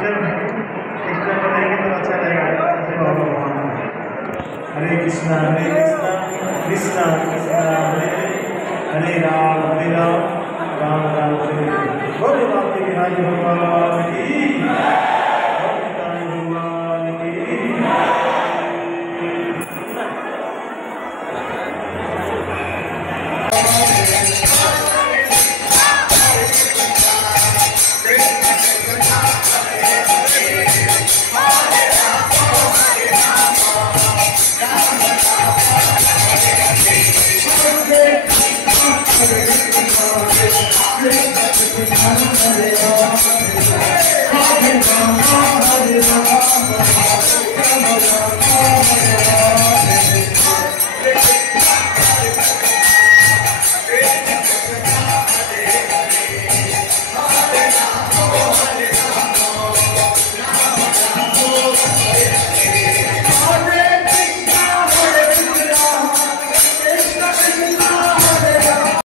कृष्ण बताएंगे तो अच्छा लगेगा। हरे कृष्णा कृष्णा कृष्णा हरे हरे राम राम राम हरे हरे। बोलो बापी बिहारी भगवान की, भगवान की। Hare